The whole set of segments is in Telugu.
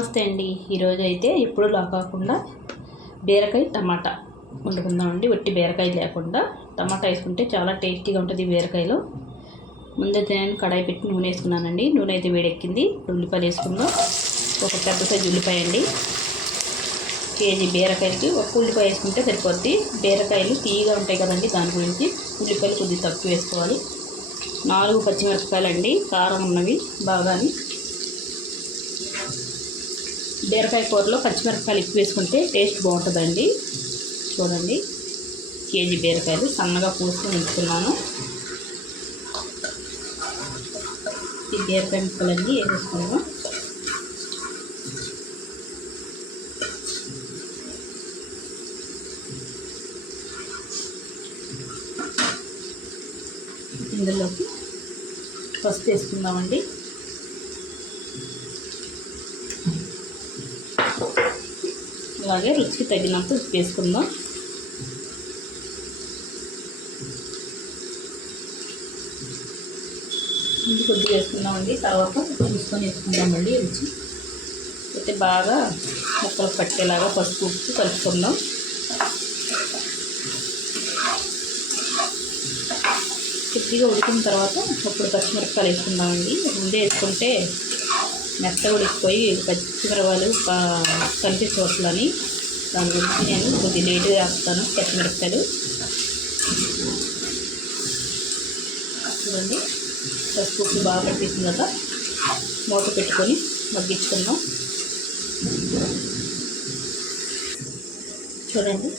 నమస్తే అండి. ఈరోజు అయితే ఇప్పుడు లా కాకుండా బీరకాయ టమాటా వండుకుందామండి ఒట్టి బీరకాయ లేకుండా టమాటా వేసుకుంటే చాలా టేస్టీగా ఉంటుంది బీరకాయలో. ముందైతే నేను కడాయి పెట్టి నూనె వేసుకున్నానండి. నూనె అయితే వేడెక్కింది. ఉల్లిపాయలు వేసుకుందాం. ఒక పెద్ద సైజు ఉల్లిపాయ అండి. కేజీ బీరకాయలకి ఒక ఉల్లిపాయ వేసుకుంటే సరిపోద్ది. బీరకాయలు తీయగా ఉంటాయి కదండి దాని గురించి. ఉల్లిపాయలు కొద్దిగా తక్కువ వేసుకోవాలి. నాలుగు పచ్చిమిరపకాయలు అండి కారం ఉన్నవి బాగానే బీరకాయ కూరలో పచ్చిమిరపకాయలు ఎక్కువ వేసుకుంటే టేస్ట్ బాగుంటుందండి. చూడండి. కేజీ బీరకాయలు సన్నగా పూసుకొని ఉంచుకున్నాను ఈ బీరకాయ ముక్కలన్నీ వేసేసుకున్నాము ఇందులోకి పసుపు వేసుకుందామండి. అలాగే రుచికి తగినంత ఉప్పు వేసుకుందాం. ముందు కొద్దిగా వేసుకుందామండి తర్వాత చూసుకొని వేసుకుందామండి రుచి. అయితే బాగా ముక్కలు పట్టేలాగా పసుపు ఉప్పు కలుపుకుందాం. కొద్దిగా ఉడికిన తర్వాత అప్పుడు పచ్చిమిరపకాయలు వేసుకుందామండి. ముందే వేసుకుంటే మెత్తగా ఉడికిపోయి పచ్చిమిరపకాయలు కనిపించవట్లని దాని గురించి నేను కొద్ది లేటుగా వేస్తాను పచ్చిమిరపకాయలు చూడండి. పసుపు ఉప్పు బాగా పట్టేసిన తర్వాత మూత పెట్టుకొని మగ్గించుకున్నాం చూడండి.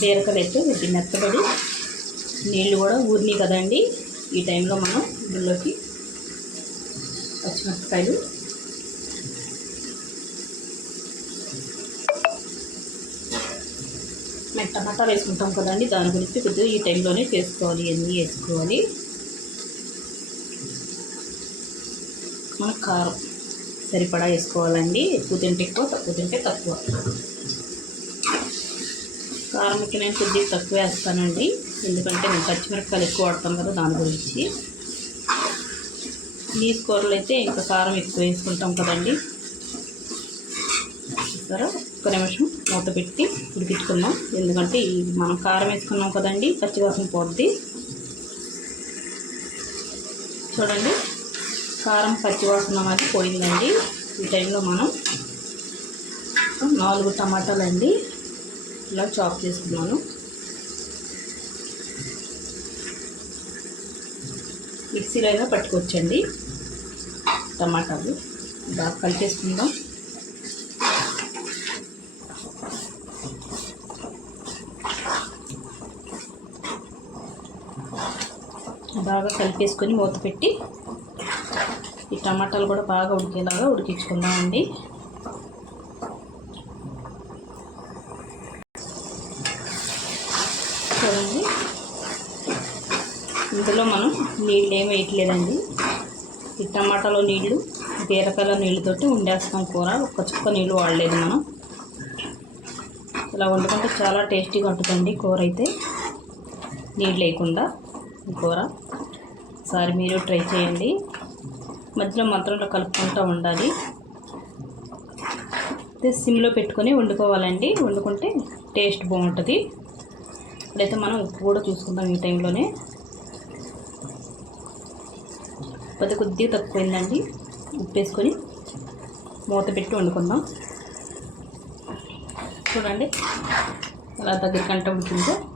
బీరకాయలు అయితే కొద్ది మెత్తబడి నీళ్ళు కూడా ఊరినాయి కదండి. ఈ టైంలో మనం ఇందులోకి పచ్చిమిరపకాయలు టమాటా వేసుకుంటాం కదండి దాని గురించి కొద్దిగా ఈ టైంలోనే చేసుకోవాలి అన్నీ వేసుకోవాలి. మన కారం సరిపడా వేసుకోవాలండి ఎక్కువ తింటే ఎక్కువ తక్కువ తింటే తక్కువ. కారంకి నేను కొద్దిగా తక్కువ వేస్తానండి ఎందుకంటే మేము పచ్చిమిరపకాయలు ఎక్కువ వాడతాం కదా దాని గురించి. నీసు కూరలు అయితే ఇంకా కారం ఎక్కువ వేసుకుంటాం కదండి. చూస్తారా ఒక నిమిషం మూత పెట్టి ఉడికించుకుందాం. ఎందుకంటే మనం కారం వేసుకున్నాం కదండి పచ్చివాసన పోద్ది. చూడండి కారం పచ్చివాసన అది పోయిందండి. ఈ టైంలో మనం నాలుగు టమాటాలు అండి ఇలా చాప్ చేసుకున్నాను. మిక్సీలో అయినా పట్టుకోవచ్చండి టమాటాలు. బాగా కలిపేసుకుందాం. బాగా కలిపేసుకొని మూత పెట్టి ఈ టమాటాలు కూడా బాగా ఉడికేలాగా ఉడికించుకుందామండి. చూడండి. ఇందులో మనం నీళ్ళు ఏమి వేయట్లేదండి. ఈ టమాటాలో నీళ్ళు బీరకాయల నీళ్ళతోటి ఉండేస్తాం కూర. ఒక్క చుక్క నీళ్ళు వాడలేదు మనం. ఇలా వండుకుంటే చాలా టేస్టీగా ఉంటుందండి కూర అయితే. నీళ్ళు లేకుండా. కూర. ఒకసారి మీరు ట్రై చేయండి. మధ్యలో మంత్రంలో కలుపుకుంటూ ఉండాలి. సిమ్లో పెట్టుకొని వండుకోవాలండి. వండుకుంటే టేస్ట్ బాగుంటుంది. ఇప్పుడైతే మనం ఉప్పు కూడా చూసుకుందాం ఈ టైంలోనే. కొద్ది కొద్దిగా తక్కువైందండి. ఉప్పు వేసుకొని మూత పెట్టి వండుకుందాం. చూడండి. అలా దగ్గర ఉంటుందో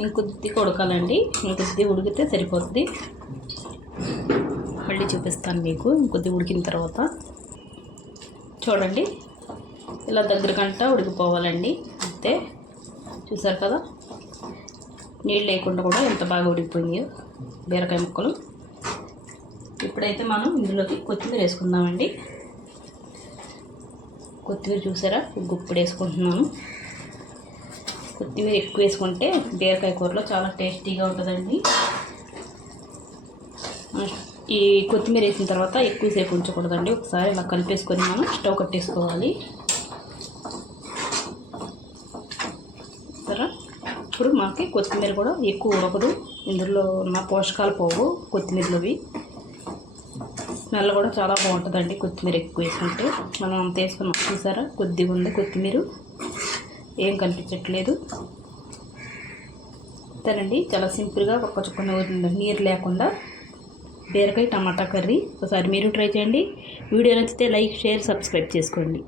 ఇంకొద్ది ఉడకాలండి. ఇంకొద్ది ఉడికితే సరిపోతుంది. మళ్ళీ చూపిస్తాను మీకు. ఇంకొద్ది ఉడికిన తర్వాత చూడండి. ఇలా దగ్గర కంట ఉడికిపోవాలండి. అంతే. చూసారు కదా? నీళ్ళు లేకుండా కూడా ఎంత బాగా ఉడికిపోయినాయో బీరకాయ ముక్కలు. ఇప్పుడైతే మనం ఇందులోకి కొత్తిమీర వేసుకుందామండి. కొత్తిమీర చూసారా? గుప్పుడు వేసుకుంటున్నాను కొత్తిమీర ఎక్కువ వేసుకుంటే బీరకాయ కూరలో చాలా టేస్టీగా ఉంటుందండి. ఈ కొత్తిమీర వేసిన తర్వాత ఎక్కువసేపు ఉంచకూడదండి. ఒకసారి ఇలా కలిపేసుకొని మనం స్టవ్ కట్టేసుకోవాలి. సరే? ఇప్పుడు మనకి కొత్తిమీర కూడా ఎక్కువ ఉడకదు. ఇందులో ఉన్న పోషకాలు పోవు కొత్తిమీరలోవి. స్మెల్ కూడా చాలా బాగుంటుందండి కొత్తిమీర ఎక్కువ వేసుకుంటే. మనం అంత వేసుకున్నాం. చూసారా? కొద్దిగా ఉంది కొత్తిమీర. ఏం కనిపించట్లేదు. అంతేనండి చాలా సింపుల్గా ఒక్క చుక్కన నీరు లేకుండా బీరకాయ టమాటా కర్రీ. ఒకసారి మీరు ట్రై చేయండి. వీడియో నచ్చితే లైక్ షేర్ సబ్స్క్రైబ్ చేసుకోండి.